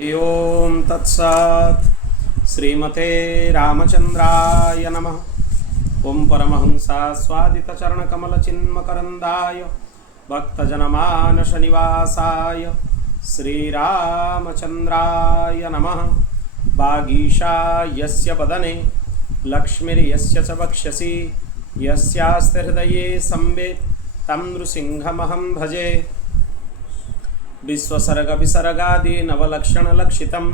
ओम तत्सत् श्रीमते रामचंद्राय नमः। ओम परमहंसा स्वादितचरणकमलचिन्मकरन्दाय भक्तजनमानसनिवासाय श्रीरामचंद्राय नमः। वागीशा यस्य वदने लक्ष्मीर्यस्य च वक्षसि यस्यास्ति हृदये संवेत् तं नृसिंहमहं भजे। विश्वसर्ग विसर्गादि नवलक्षण लक्षितं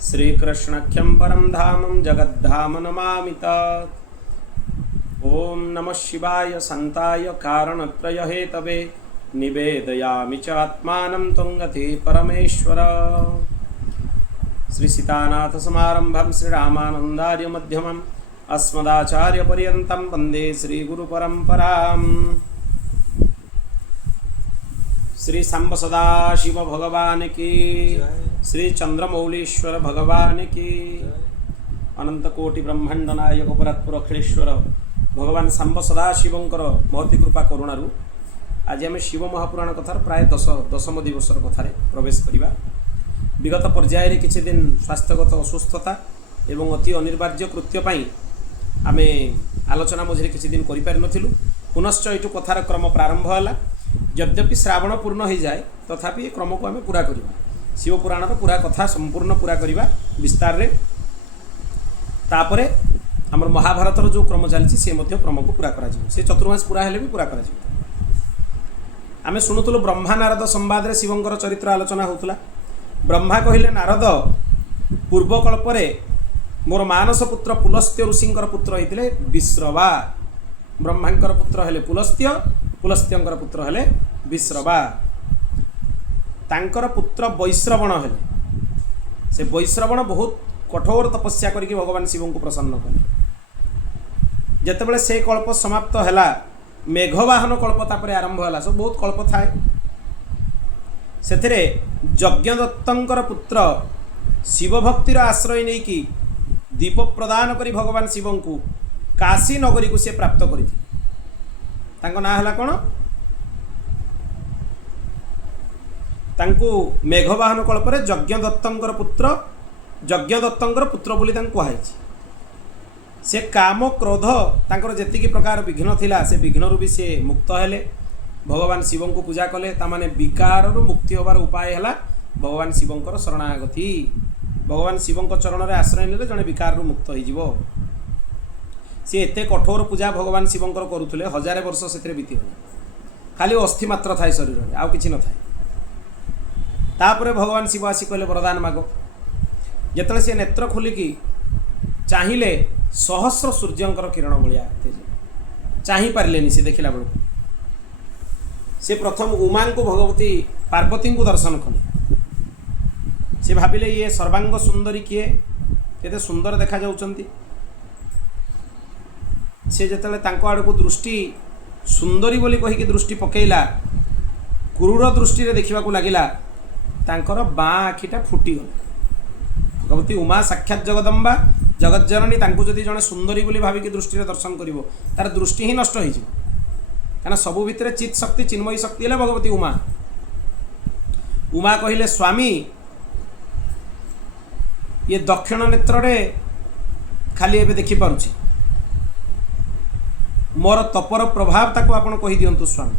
श्रीकृष्णख्यं परं धामं जगद्धाम नमामि तत्। ओम नमः शिवाय संताय कारणत्रय हेतवे निवेदयामि च आत्मानं तुंगते परमेश्वर। श्री सीतानाथ समारंभं श्रीरामानन्दार्य मध्यमम् अस्मदाचार्य पर्यन्तं वन्दे श्रीगुरुपरम्पराम्। श्री सांब सदाशिव भगवान की, श्री चंद्रमौलीश्वर भगवान की, अनंत कोटि ब्रह्मांड नायक परात्पर अखिलेश्वर भगवान सांब सदाशिवंकर महती कृपा करुणारू आज आम शिव महापुराण कथार प्राय दशम दिवसर कथार प्रवेश करवा। विगत पर्याय किछि दिन स्वास्थ्यगत असुस्थता एवं अति अनिर्वार्य कृत्यपाई आम आलोचना मझे किछि दिन करि पारि नथिलु। पुनश्च एटू कथार क्रम प्रारंभ होला। यद्यपि श्रावण पूर्ण हो जाए तथापि ये क्रम को आम पूरा करवा। शिव पुराण पूरा कथा संपूर्ण पूरा करवा विस्तार रे। तापरे आमर महाभारतर जो क्रम चलती से क्रम को पूरा करा से चतुर्मास पूरा हेले भी पूरा करा। आम शुणुलु ब्रह्मा नारद संवाद रे शिवंकर चरित्र आलोचना होता। ब्रह्मा कहले नारद पूर्वकल्परे मोर मानस पुत्र पुलस्त्य ऋषिंकर पुत्र होते विश्रवा। ब्रह्मांकर पुत्र हेले पुलस्त्य, पुलस्त्यंकर पुत्र हेले विश्रवा। तांकर पुत्र वैश्रवण हेले। से वैश्रवण बहुत कठोर तपस्या करके भगवान शिव को प्रसन्न कले। जेतेबेले से कल्प समाप्त हैला मेघवाहन कल्प तापरे आरंभ हैला। सब बहुत कल्प थाए। सेथिरे यज्ञदत्तंकर पुत्र शिव भक्तिर आश्रय नहीं कि दीप प्रदान करी भगवान शिव को काशी नगरी को से प्राप्त करी। तांको ना हला कोन? तांको मेघवाहन कल्परे यज्ञदत्तंकर पुत्र बोली तांको कहाइछि। से काम क्रोध तांकर जेतिकी प्रकार विघ्न थिला से विघ्न भी से मुक्त हेले। भगवान शिव को पूजा कले तामाने विकार मुक्ति होबार उपाय हला भगवान शिवंकर शरणागति। भगवान शिवंक चरण रे आश्रय नेले जने विकार मुक्त होई जिवो। सी एते कठोर पूजा भगवान शिवंकर करुले 1000 वर्ष से बीतीगला। खाली अस्थि मात्र थाए शरीर में आउ किछि न थाए। तापरे भगवान शिव आसी कहले वरदान माग। जेतले से नेत्र खोलिकी चाहिले सहस्र सूर्यंकर किरण भलिया चाही पारलेनी। से देखिला बेलू से प्रथम उमा को भगवती पार्वती को दर्शन कले। से भाविले ये सर्वांग सुंदरी किए केते सुंदर देखा जाउचंती। से जेतले तांको आड़ को दृष्टि सुंदरी बोली कहिकी दृष्टि पकेइला क्रूर दृष्टि रे देखिबा को लागिला। तांकर बाँ आखिटा फुटीगला। भगवती उमा साक्षात जगदम्बा जगज्जननी तांको जदि जने सुंदरी बोली भाविकी दृष्टि रे दर्शन करिवो तार दृष्टि ही नष्ट होई जिवो। काना सबु भितरे चित शक्ति चिन्मयी शक्ति हेले भगवती उमा। उमा कहिले स्वामी ये दक्षिण नेत्र रे खाली एबे देखि पारुछि। मोर तपर प्रभाव ताको आपण कहि दियंतु स्वामी।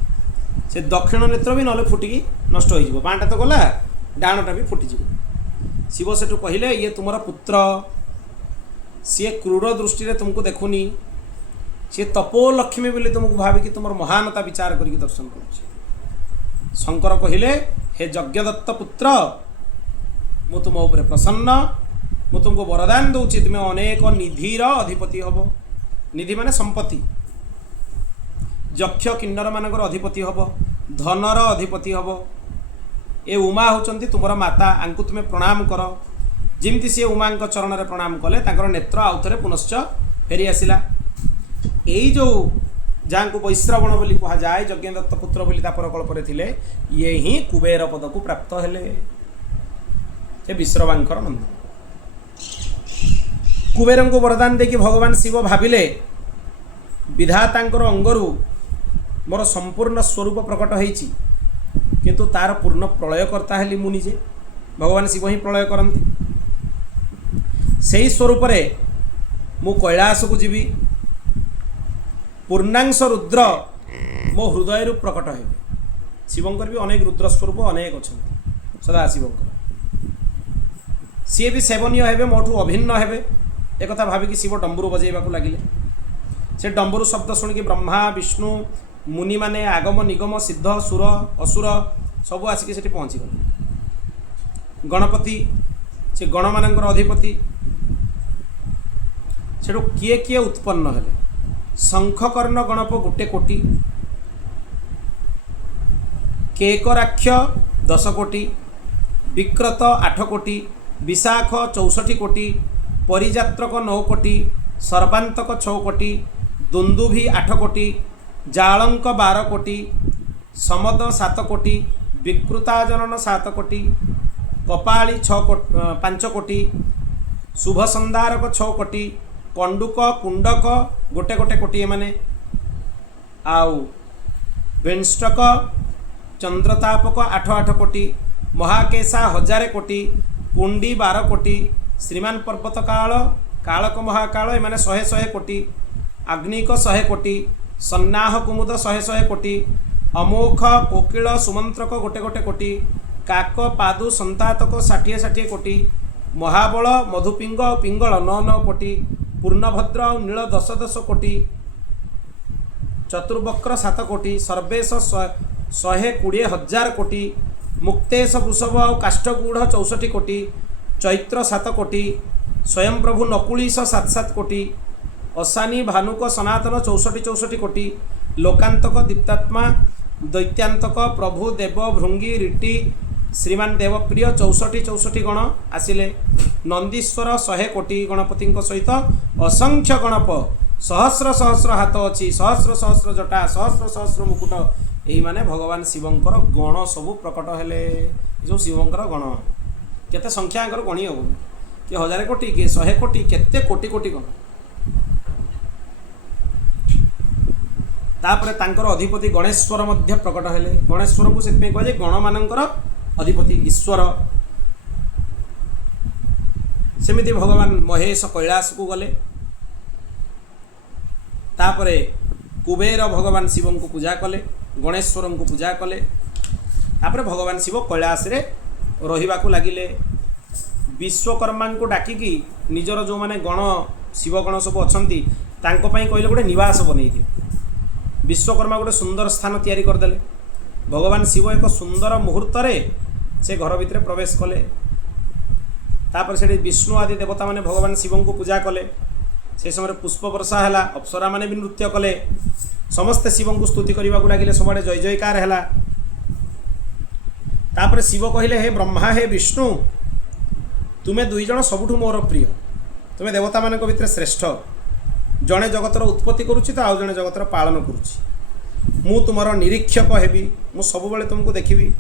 से दक्षिण नेत्र भी नले फुटिकी नष्ट होई जिवो। बाँटा तो गला डाणटा भी फुटी जिवो। शिव सेठु कहिले ये तुमर पुत्र सी क्रूर दृष्टि रे तुमको देखुनी। सी तपो लक्ष्मी बोली तुमको भाविकी तुमर महानता विचार करके दर्शन करुछि। शंकर कहिले हे यज्ञदत्त पुत्र मु तुम ऊपर प्रसन्न। मु तुमको वरदान दउछि तुमे अनेक निधिर अधिपति हबो। निधि माने संपत्ति। यक्ष किन्नर मानकर अधिपति हब, धनर अधिपति हब। ए उमा होचंती तुमर माता। आंकु तुमे प्रणाम कर। जिमती सी उमा चरण रे प्रणाम कले तांकर नेत्र आउथरे पुनश्च फेरी आसिला। एई जो जांकु वैश्रवण बोली कहा जाए यज्ञदत्त पुत्र बोली तापर कल्परे थिले ये ही कुबेर पद को प्राप्त हेले। से विश्रवांकर नंदन कुबेर को वरदान देकी भगवान शिव भाविले विधातांकर अंगरु मोर संपूर्ण स्वरूप प्रकट होईछि किंतु तार पूर्ण प्रलयकर्ता हेली मु निजे। भगवान शिव ही प्रलय करती। से स्वरूप मु कैलास को जीवी, पूर्णांश रुद्र मो हृदय प्रकट हे। शिवंकर भी अनेक रुद्र स्वरूप अनेक अच्छा सदा शिवंकर, सी भी सेवनीय हे, मोठू अभिन्न हे। एक भाविकी शिव डंबुरु बजेवा लगिले। से डंबुरु शब्द शुणिकी ब्रह्मा विष्णु मुनि माने आगम निगम सिद्ध सुर असुर सबू आसिक से पहुँची गले। गणपति से गण मानकर अधिपति, से किए किए उत्पन्न हेले। शंखकर्ण गणप गोटे कोटी, केकराक्ष 10 कोटी, विक्रत 8 कोटी, विशाख 64 कोटी, परिजात्रक 9 कोटी, सर्वांतक 6 कोटी, दुंदुभि 8 कोटी, जालंक 12 कोटी, समद 7 कोटी, विकृताजनन 7 कोटी, कपाली 5 कोटी, शुभ संदारक 6 कोटी, कंडुक कुंडक गोटे गोटे कोटी माने, आउ बेंस्टक चंद्रतापक 8 कोटी, महाकेशा 1000 कोटी, कुंडी 12 कोटी, श्रीमान पर्वत काल कालक महाकाल एमाने 100 कोटी, अग्निक 100 कोटी, सन्नाह कुमुद 100 कोटी, अमोख कोकिल सुमंत्रक गोटे गोटे कोटी, काक पादु संतातक 60 कोटी, महाबल मधुपिंग पिंगल 9 कोटी, पूर्णभद्र नील 10 कोटी, चतुर्वक्र 7 कोटी, सर्वेश 120,000 कोटी, मुक्तेश वृषभ और काष्ठगूढ़ 64 कोटी, चैत्र 7 कोटी, स्वयं प्रभु नकुलीश 7 कोटी, असानी भानुक सनातन 64 कोटी, लोकांतक दीप्तात्मा दैत्यांतक प्रभु देव भृंगी रीटी श्रीमान देवप्रिय 64 गण आसिले। नंदीश्वर 100 कोटी गणपति सहित असंख्य गणप, सहस्र सहस्र हाथ अच्छी, सहस्र सहस्र जटा, सहस्र सहस्र मुकुट, यही माने भगवान शिवंकर गण सबू प्रकट हेले। जो शिवंकर गण केते संख्या गणी हे कि 1000 कोटी कि 100 कोटी केते कोटी कोटी गण। तापर तांकर अधिपति गणेश्वर मध्य प्रकट हेले। गणेश्वर को से कहे गण मानकर अधिपति ईश्वर। सेमिति भगवान महेश कैलाश को गले। तापरे कुबेर भगवान शिव को पूजा कले, गणेश्वर को पूजा कले। तापरे भगवान शिव कैलाश रे रहिबा को लागिले। विश्वकर्मा को डाकिकी निजर जो माने गण शिव गण सब अछंती तांको पई कहले गोटे निवास बनई दे। विश्वकर्मा गोटे सुंदर स्थान तैयारी करदेले। भगवान शिव एक सुंदर मुहूर्त रे से घर भितर प्रवेश कले। तापर से विष्णु आदि देवता माने भगवान शिव को पूजा कले। से समय पुष्प वर्षा है, अप्सरा माने भी नृत्य कले। समस्ते शिव को स्तुति करने को लगे, सबुआडे जय जयकार है। तापर शिव कहले, हे ब्रह्मा हे विष्णु, तुम्हें दुई जन सबुठु मोर प्रिय, तुम्हें देवता मान भितर श्रेष्ठ। जड़े जगतर उत्पत्ति करुच्ची तो आउ जड़े जगतर पालन करुच्ची। मु तुमर निरीक्षक हेबी, मु सबुबले तुमको देखिबी।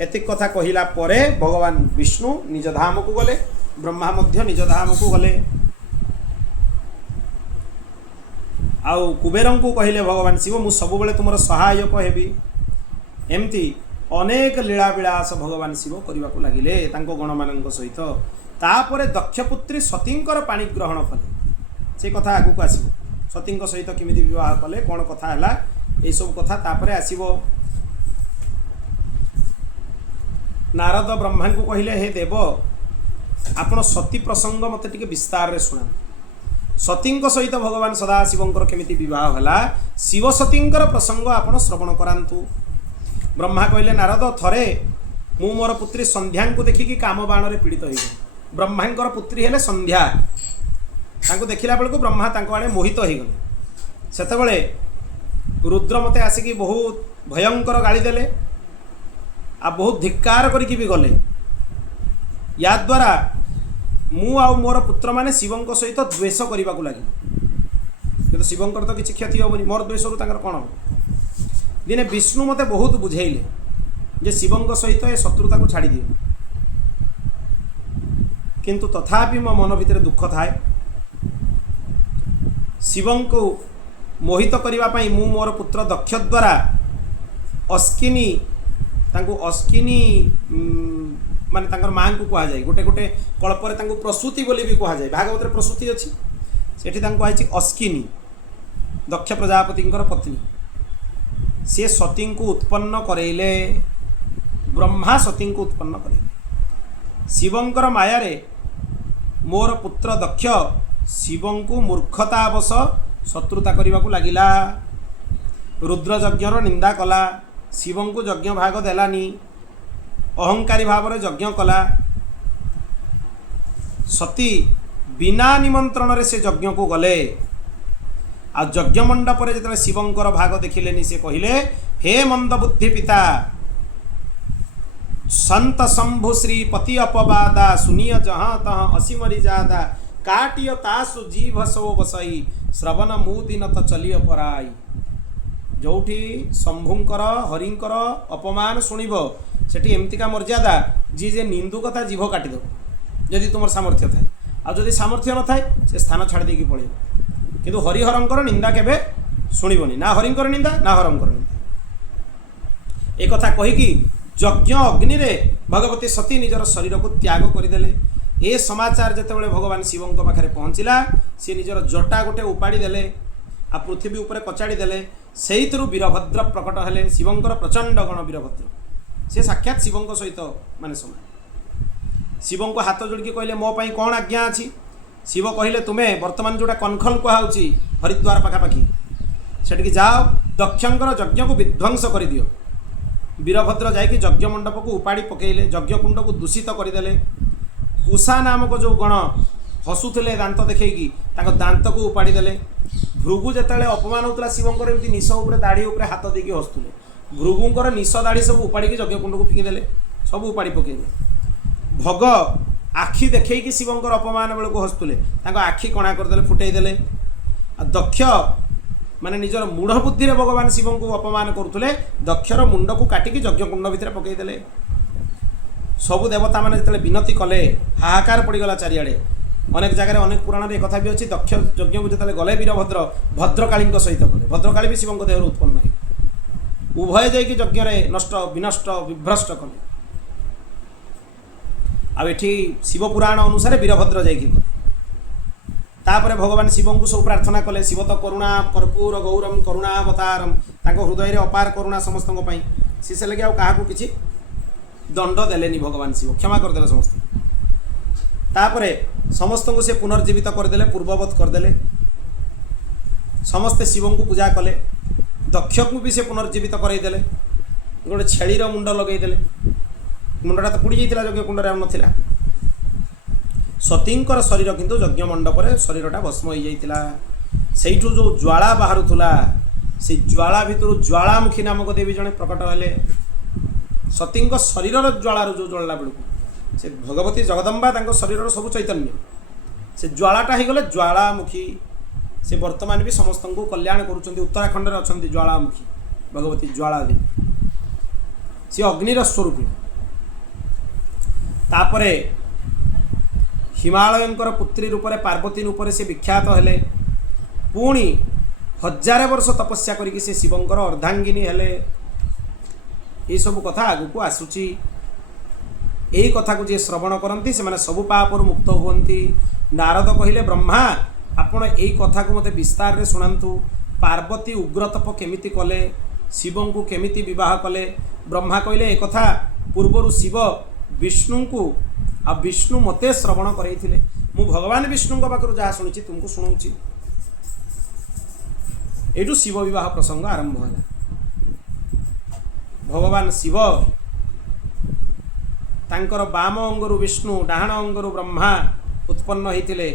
एतिक कथा कहिला परे भगवान विष्णु निज धाम को गले, ब्रह्मा मध्य निज धाम को गले। आउ कुबेरं को कहले भगवान शिव, मु सबुबले तुमर सहायक हेबी। एमती अनेक लीला विलास भगवान शिव करने को लगिले तांको गण मानक सहित। तापरे दक्षपुत्री सतींकर पाणी ग्रहण कले। से कथा आगू आसो, सती सहित किमिति विवाह कले, कौन कथा है, यही सब कथा तापरे आसीबो। नारद ब्रह्मा को कहले, हे देव, आपण सती प्रसंग मते टिके विस्तार रे सुना। सती सहित भगवान सदाशिवंकर केमिति विवाह है, शिव सतींकर प्रसंग आपण श्रवण करांतु। ब्रह्मा कहले, नारद, थरे मु मोर पुत्री संध्या को देखिकी काम बाण रे पीड़ित हो। ब्रह्मांकर पुत्री हेले संध्या। तांको देखिला बेलू ब्रह्मा तांको आड़े मोहित हो गले। सेतबेले रुद्र मते आसिकी बहुत भयंकर गाली देले, आ बहुत धिक्कार करिकी भी गले। या द्वारा मु आ मोर पुत्र माने शिवंक सहित द्वेष करने को लगे। किंतु शिवंकर तो किसी क्षति हेनी, मोर द्वेष रु तांकर कौन हम। दिने विष्णु मते बहुत बुझेइले जे शिवंक सहित ए शत्रुता को छाड़ी दिए। किंतु तथापि मो मन भितर दुख थाए। शिवं को मोहित करने मु मोर पुत्र दक्ष द्वारा अस्किनी माने तांकर माँ को कह जाए गोटे गोटे कल्पर तांको प्रसूति बोली भी कह जाए भागवत प्रसूति अच्छी सेठी तांको आइछि अस्किनी दक्ष प्रजापति पत्नी सी सती को उत्पन्न करैले ब्रह्मा सती को उत्पन्न करैले शिवंकर मायारे मोर पुत्र दक्ष शिवं को मूर्खतावश शत्रुता करने को लगिला रुद्र यज्ञर निंदा कला शिवं को यज्ञ भाग देलानी अहंकारी भाव में यज्ञ कला सती बिना निमंत्रण से यज्ञ को गले आ यज्ञ मंडप जो शिवंकर भाग देखिले से कहले हे मंद बुद्धि पिता संत शंभु श्री पति अपवादा सुनिय जहाँ तहाँ असी मरी जादा काटिय तासु जीव सो बसई श्रवण मुदिन तो चलिय पराई जोठी शंभुंकर हरिंकर अपमान शुणव सेठी एमतिका मर्यादा जी जे निंदु कथा जीभ काटिदेव जदि तुम सामर्थ्य थाए आदि सामर्थ्य न थाए से स्थान छाड़ देकी पड़े किंतु हरिहरंकर निंदा केबे शुणिबनी ना हरिंकर निंदा ना हरंकर निंदा एक कथा कहीकि यज्ञ अग्नि रे भगवती सती निजर शरीर को त्याग करदेले ए समाचार जितेबाला भगवान शिवों पाखे पहुँचला सी निजर जटा गोटे उपाड़ी देले आ पृथ्वी उपरे कचाड़ी देले से वीरभद्र प्रकट हेले शिवंकर प्रचंड गण वीरभद्र से साक्षात शिवों सहित माने समान शिवों को हाथ जोड़िकी कहले मो पाई कौन आज्ञा अच्छी शिव कहले तुम्हें वर्तमान जोटा कनखल कहुची हरिद्वार पाखापाखि सेटिकी जाओ दक्षंकर यज्ञ को विध्वंस कर दियो वीरभद्र जाकि यज्ञ मंडप को उपाड़ी पकेले यज्ञ कुंड को दूषित करदेले उषा नामक जो गण हसुले दांत देखी दांत को उपाड़ी देले भृगु जिते अपमान होता शिवंकर एमती निश उपर दाढ़ी उपर हाथ देकी हसुले भृगुंकर निश दाढ़ी सब उपाड़ी यज्ञ कुंड को फिंगिदेले सब उपाड़ी पकेले भग आखि देखी शिवंकर अपमान बेलू हसुले आखि कणा करदे फुटेदेले दक्ष माने निजर मूढ़ बुद्धि रे भगवान शिव को अपमान करुले दक्षर मुंड को काटिकी यज्ञ कुंड भितर पकईदेले सबु देवता मैंने जो विनती कले हाहाकार पड़गला चारिआडे अनेक जगह अनेक पुराण एक कथा भी अच्छी दक्ष यज्ञ को जो गले वीरभद्र भद्रकाली सहित गले भद्रकाली भी शिव देह उत्पन्न है उभय जाकि यज्ञ नष्ट विनष्ट विभ्रष्ट कले आठी शिवपुराण अनुसार वीरभद्र जाकि तापर भगवान शिव को सब प्रार्थना कले शिव तो करुणा कर्पूर गौरम करुणावतारम हृदय रे अपार करुणा समस्त सी लगे क्या किसी दंड देलेनी भगवान शिव क्षमा करदे समस्त तापर समस्त को से पुनर्जीवित करदे पूर्ववत करदे समस्ते शिव को पूजा कले दक्ष को भी से पुनर्जीवित करईदे गोटे छेलीर मुंड लगेदेले मुंडा तो पुड़ी जाता यज्ञ कुंड नाला सतींकर शरीर किंतु यज्ञ मंडप शरीरटा भस्म हो जाता से जो ज्वाला बाहरुला से ज्वाला भितर ज्वालामुखी नामक देवी जड़े प्रकट हेले सती शरीर ज्वालार जो जलला बेलू से भगवती जगदम्बा शरीर सब चैतन्य से ज्वालाटा हो गले ज्वालामुखी से वर्तमान भी समस्त को कल्याण करुँच उत्तराखंड में अच्छा ज्वालामुखी भगवती ज्वाला देवी सी अग्निर स्वरूपी तापरे हिमालयंकर पुत्री रूप में पार्वती रूप से विख्यात हेले पुणी 1000 वर्ष तपस्या करिकि से शिवंकर अर्धांगिनी हेले ये सब कथा आगु को आसुची यही कथा को जे श्रवण करती से सबु पापर मुक्त हुअन्ति नारद कहले ब्रह्मा आपण यही कथा को मते विस्तार रे सुनांतु पार्वती उग्रतप केमिति कले शिवं को केमिति विवाह कले ब्रह्मा कहले एक कथा पूर्वर शिव विष्णु को आ विष्णु मते श्रवण करैथिले मु भगवान विष्णु पाखर जहाँ शुणी तुमको शुणाऊँ एटू शिव विवाह प्रसंग आरंभ है भगवान शिव तांकर बाम अंगरु विष्णु डाहाण अंगरु ब्रह्मा उत्पन्न होते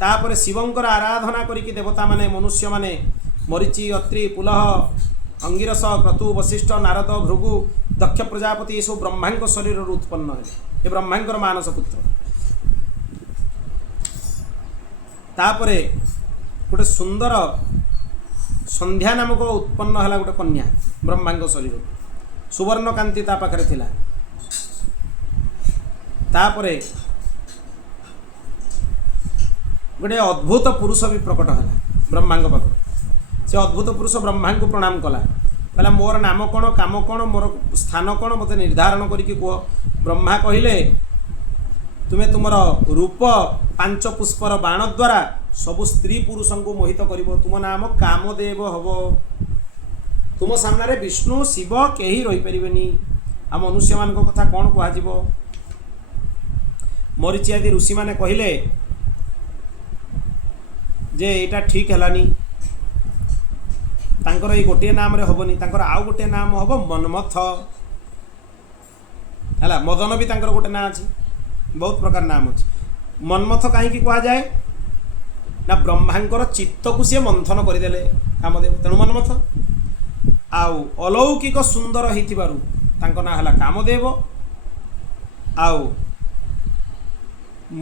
तापर शिवंकर आराधना करिकि देवता माने मनुष्य माने मरीचि अत्रि पुलह अंगिरस क्रतु वशिष्ठ नारद भृगु दक्ष प्रजापति ये सब ब्रह्मांक शरीर उत्पन्न है ये ब्रह्मांकर मानस पुत्र तापरे गोटे सुंदर संध्या नामक उत्पन्न है गोटे कन्या ब्रह्मांक शरीर सुवर्ण कांति ता पाखरे थिला तापरे गोटे अद्भुत पुरुष भी प्रकट है ब्रह्मांग पाखर से अद्भुत पुरुष ब्रह्मा को प्रणाम कला कहला मोर नाम कौन काम कौन मोर स्थान कौन मत निर्धारण करके कह। ब्रह्मा कहले तुम्हें तुमर रूप 5 पुष्पर बाण द्वारा सबु स्त्री पुरुष को मोहित कर। तुम नाम कामदेव हम। तुम सामने विष्णु शिव कहीं रही पारे। आ मनुष्य मान कथा कौन कह। मरीचि आदि ऋषि मैंने कहले जे यहाँ ठीक है तांकर ये गोटे नाम रे हबनी तांकर आउ गोटे नाम हम मनमथ है। मदन भी तांकर गोटे नाम अच्छी बहुत प्रकार नाम अच्छी। मनमथ कहीं कह जाए ना ब्रह्मांकर चित्त को सी मंथन करदेले कामदेव तेणु मनमथ। आउ अलौकिक सुंदर होता ना है कामदेव। आउ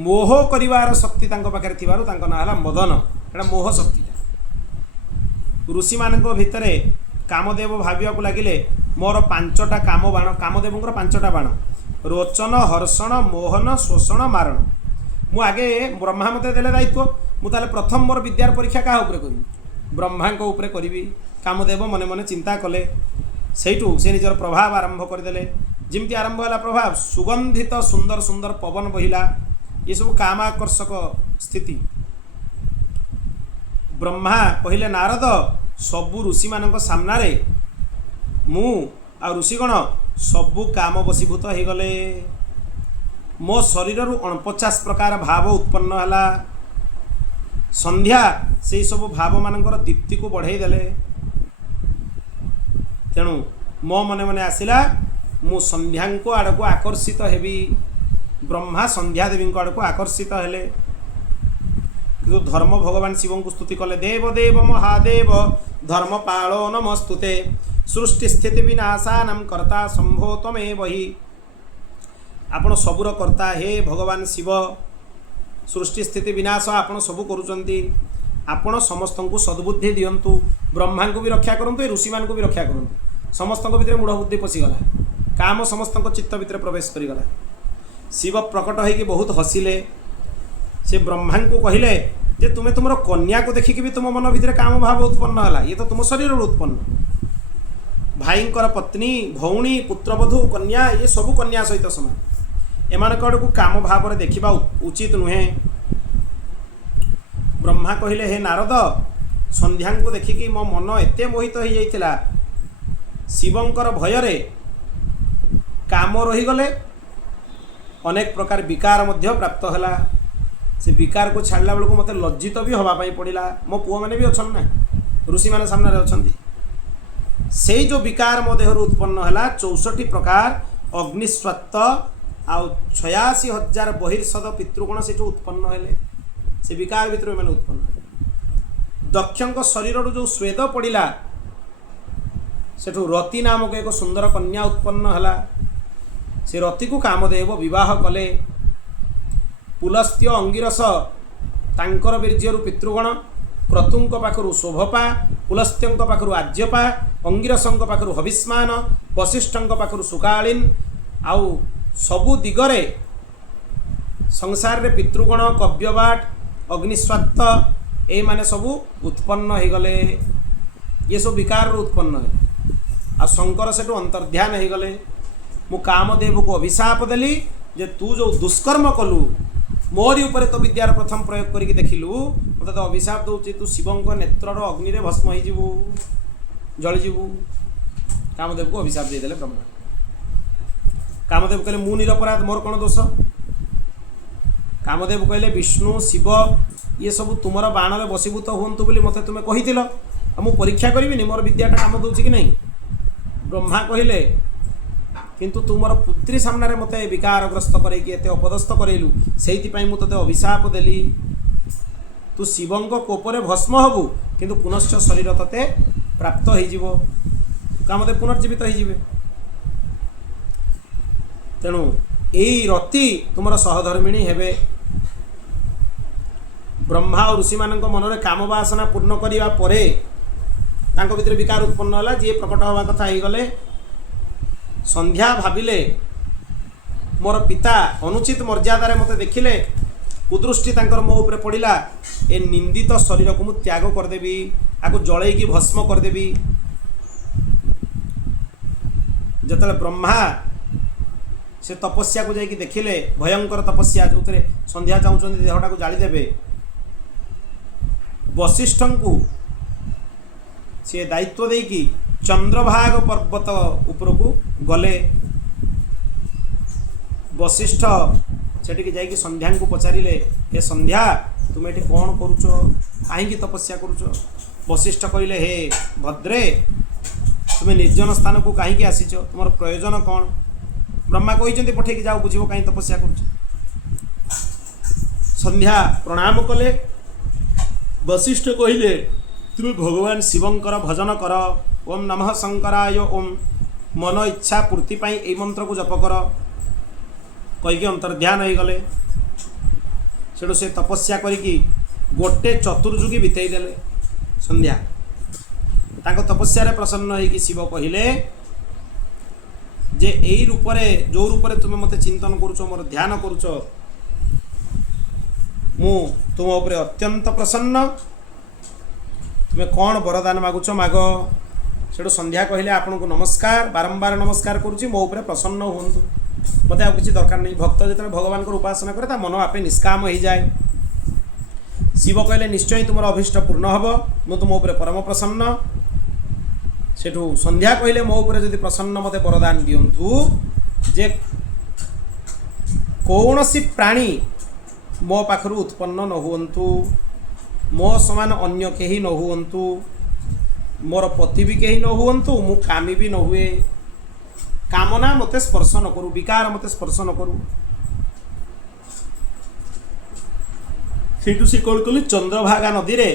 मोह करिवार शक्ति पाखे थिबारु ना है मदन। एटा मोह शक्ति ऋषि मान भितर कामदेव भाविया लगिले मोर 5टा काम बाण। कामदेव 5टा बाण रोचन हर्षण मोहन शोषण मारण। मु आगे ब्रह्मा मते देले दायित्व मुझे प्रथम मोर विद्यार परीक्षा क्या करी ब्रह्मा करी। कामदेव मने मने चिंता कले सेठू से निजर प्रभाव आरंभ करदे। जमती आरंभ है प्रभाव सुगंधित सुंदर सुंदर पवन बहिला ये सब कामाकर्षक स्थिति। ब्रह्मा कहले नारद सबु ऋषि मान सामने मु आ ऋषिगण सबु काम वशीभूत हो गले। मो शरीर 49 प्रकार भाव उत्पन्न है। संध्या से सब भाव मानकर दीप्ति को बढ़ाई देले। तेणु मो मने मने आसिला मु संध्या को आड़ को आकर्षित हेबी। ब्रह्मा संध्या देवी आड़ को आकर्षित हेले। कि धर्म भगवान शिव को स्तुति कले देव देव महादेव धर्म पालो नमस्तुते सृष्टि स्थिति विनाशानम कर्ता शंभो तमेव हि। आपण सबुर कर्ता हे भगवान शिव सृष्टि स्थिति विनाश आपण सबू करुचंती। आपण समस्त को सद्बुद्धि दियंतु। ब्रह्मा को भी रक्षा करंतु ऋषि मान को भी रक्षा करंतु। समस्त भितर मूढ़ बुद्धि पशिगला काम समस्त चित्त भितर प्रवेश करिगला। शिव प्रकट होगी बहुत हसिले। से ब्रह्मा को कहले जे तुम्हें तुम कन्या को देखिकी भी तुम मन भितर काम भाव उत्पन्न है। ये तो तुम शरीर उत्पन्न भाईंकर पत्नी भौणी पुत्रवधू कन्या ये सबू कन्या सहित समान। एमान को काम भाव देखा उचित नुहे। ब्रह्मा कहले हे नारद संध्या को देखिकी मो मन एते मोहित हो जाइतिला शिवंकर भयरे काम रहीगले। अनेक प्रकार विकार मध्य प्राप्त है। से विकार को छाड़ला बेलू मत लज्जित भी हवाई पड़ा। मो पुओ मैंने भी अच्छा ना ऋषि मैंने सामने अच्छा से जो विकार मो देहर उत्पन्न है 64 प्रकार अग्निस्वत्त आउ 86,000 बहिर्षद पितृगुण से उत्पन्न है। से विकार भितर मैंने उत्पन्न दक्षों शरीर जो स्वेद पड़ा सेठू रति नामक एक सुंदर कन्या उत्पन्न है। से रति को कामदेव विवाह कले। पुलस्त्य अंगिरस तांकर वीर्यरु पितृगण क्रतुंक पाखरु शोभपा पुलस्त्यों पाखरु आज्यपा अंगिरसों पाखरु हविस्मान वशिष्ठों पाखरु सुकालीन आउ सबु दिगरे संसार रे पितृगण कव्यवाट अग्निस्वात्त ए माने सबु उत्पन्न हो गले। ये सब विकार उत्पन्न है। आ शंकर से अंतर्ध्यान हो गले। मु कामदेव को अभिशाप देली जे तू जो दुष्कर्म कलु मोरी उपरे तो विद्यार प्रथम प्रयोग करके देखिलु मत तो अभिशाप दूची तू शिवंक नेत्रर अग्नि रे भस्म हो जलिजु। कामदेव को अभिशाप देदेले ब्रह्मा। कामदेव कहले मु निरपराध मोर कौन दोष। कामदेव कहले विष्णु शिव ये सब तुमर बाण रे वशीभूत हुंतु बोली मते तुमे कहितिलो मु परीक्षा करिविनी मोर विद्याटा काम दूची कि नहीं। ब्रह्मा कहले किंतु तुमर पुत्री सामने मत विकारग्रस्त करके एत अपदस्थ करैलु से मुझे अभिशाप देली। तू शिवंक कोपरे भस्म हबु किंतु पुनश्च शरीर तते प्राप्त हो कामदेव पुनर्जीवित हो। तेणु यही रति तुम सहधर्मिणी हेबे। ब्रह्मा और ऋषि मान मनरे काम वासना पूर्ण करने परे तांको भितर विकार उत्पन्न है। जी प्रकट हवा कथा हो गले संध्या भाविले मोर पिता अनुचित मर्यादार मत देखिले कुदृष्टि तांकर मो उपरे पड़ा ए निंदित शरीर को मु त्याग करदेवी आको जलैकी भस्म करदेवी। जतले ब्रह्मा से तपस्या को जाइए देखिले भयंकर तपस्या जो संध्या चाहते देहटा को जालीदेवे वशिष्ठ को सी दायित्व देकी चंद्रभाग पर्वत उपरकू गले वशिष्ठ सेठी जाइए संध्या को पचारे हे संध्या तुम ये कौन करुच कहीं तपस्या करुच वशिष्ठ कहले हे भद्रे तुम्हें निर्जन स्थान को कहीं आसीच तुम प्रयोजन कौन ब्रह्मा कहते पठेक जाओ बुझ कहीं तपस्या कर संध्या प्रणाम कले वशिष्ठ कहले तुम्हें भगवान शिवंकर भजन कर ओम नमः शंकराय ओम मन इच्छा पूर्ति पाई ए मंत्र को जप कर कहीकि अंतर्ध्यान हो गले सेठू से तपस्या करिकी गोटे चतुर्युगी बितेई देले संध्या ताको तपस्या रे प्रसन्न होगी शिव कहले जे एई रूपरे जो रूपरे तुम मते चिंतन करुच मोर ध्यान करुच मु तुम उपरे अत्यंत प्रसन्न तुम्हें कौन वरदान मागुच माग सेठू संध्या कहले आपन को नमस्कार बारंबार नमस्कार करुच्ची मो उपरे प्रसन्न हुंतु मत आ किसी दरकार नहीं भक्त जो भगवान को उपासना करे मन आपे निष्काम हो जाए शिव कहले निश्चय तुम अभीष्ट पूर्ण हम मु तुम उपरे परम प्रसन्न सेठू संध्या कहले मो उपरे जदि प्रसन्न मते वरदान दियंतु जे कौनसी प्राणी मो पाखरु उत्पन्न न हुंतु मो समान अन्य केही न हुंतु मोर पति भी केही न हुंतु मु कामी भी न हुए कामना मते स्पर्श न करू विकार मते स्पर्श न करू सेठू से कौन कली चंद्रभागा नदी रे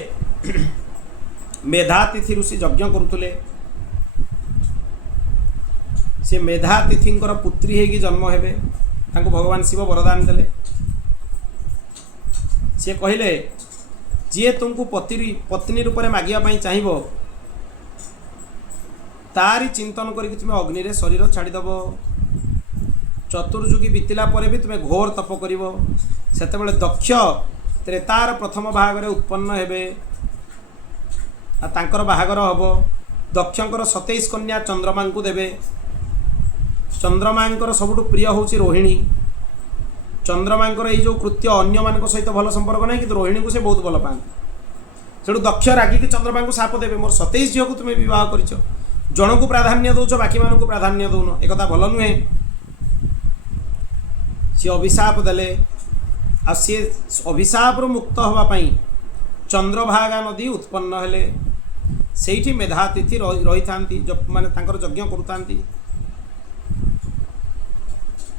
मेधातिथि ऋषि यज्ञ करुले से मेधातिथिंकर पुत्री होगी जन्म हेबे तांको भगवान शिव वरदान देले से कहले जी तुमको पत्नी रूप में मागिया चाहिए तारी चिंतन करके तुम्हें अग्नि रे शरीर छाड़ीदेव चतुर्युगी बीतला पर भी तुम्हें घोर तप कर सेतेबेले दक्ष त्रेतार प्रथम भागरे उत्पन्न हेबे तांकर बाहागर हम दक्षकर 27 कन्या चंद्रमा को देवे चंद्रमांकर सबुठ प्रिय हूँ रोहिणी चंद्रमांकर ये जो कृत्य अन्य मान सहित भल संपर्क ना कि रोहिणी को से बहुत भल पाते से दक्ष रागिकी चंद्रमा को साप देवे मोर 27 झील को तुम्हें बहुत कर जन को प्राधान्य दौच बाकी मान को प्राधान्य दौन एक भल नुहे सी अभिशाप देले आ सी अभिशाप मुक्त होगापाई चंद्रभागा नदी उत्पन्न हेले सेठी मेधातिथि रही था माने तांकर यज्ञ करुता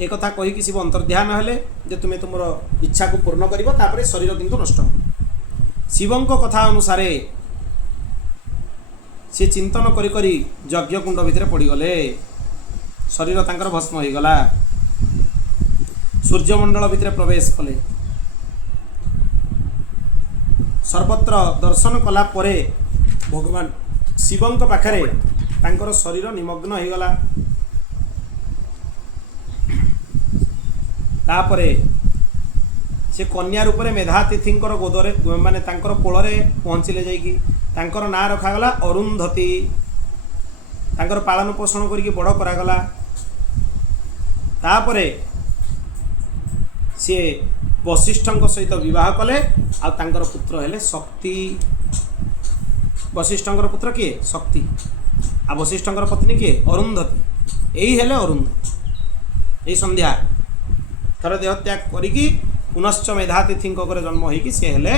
एक कथा कहीकि शिव अंतर्ध्यान हेले जे तुम्हें तुम इच्छा को पूर्ण कर शरीर किंतु नष्ट शिवों कथा अनुसार सी चिंतन करी करी यज्ञ कुंड भितर पड़गले शरीर तांकर भस्म हो गला सूर्यमंडल भितर प्रवेश कले सर्वत्र दर्शन कला परे भगवान शिवों पाखरे तांकर शरीर निमग्न हो गला तापरे से कन्या रूप में मेधातिथिंकर गोदरे माने तांकर कोलरे पहुँचले जाइकी तांकर नाँ रखागला अरुंधति तांकर पालन पोषण करके बड़ करागला तापरे सी वशिष्ठ सहित विवाह कले आ तांकर पुत्र हेले शक्ति वशिष्ठर पुत्र किए शक्ति आ वशिष्ठर पत्नी किए अरुंधति यही हेले अरुंधति यही संध्या थर देह त्याग करी पुनश्च मेधातिथि जन्म होगी सी हेले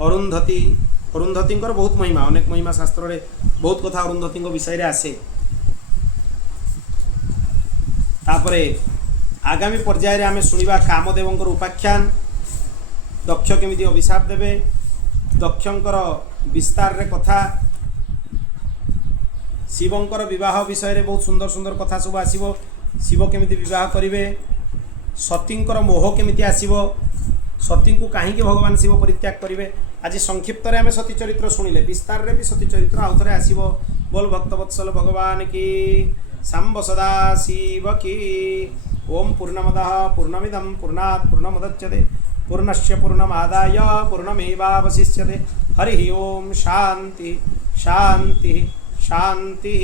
अरुंधति अरुंधति बहुत महिमा अनेक महिमा शास्त्र रे बहुत कथा अरुंधति विषय रे आसे तापरे आगामी पर्याय रे आमे सुनिबा कामदेवंकर उपाख्यान दक्ष केमिति अभिशाप देवे दक्षंकर विस्तार रे कथा शिवंकर विवाह विषय रे बहुत सुंदर सुंदर कथा सब आसीबो शिव केमिति विवाह करिवे सतींकर मोह केमिति आसीबो सती को कहीं भगवान शिव परित्याग करेंगे आज संक्षिप्त आम सती चरित्र शुणिले विस्तार रे भी सती चरित्र आउ थे आसो बोल भक्तवत्सल भगवान की सांब सदा शिव की ओम पूर्णमदः पूर्णमिदं पूर्णात् पूर्णमुदच्यते पूर्णस्य पूर्णमादाय पूर्णमेवावशिष्यते हरि ओम शांति शांति शांति।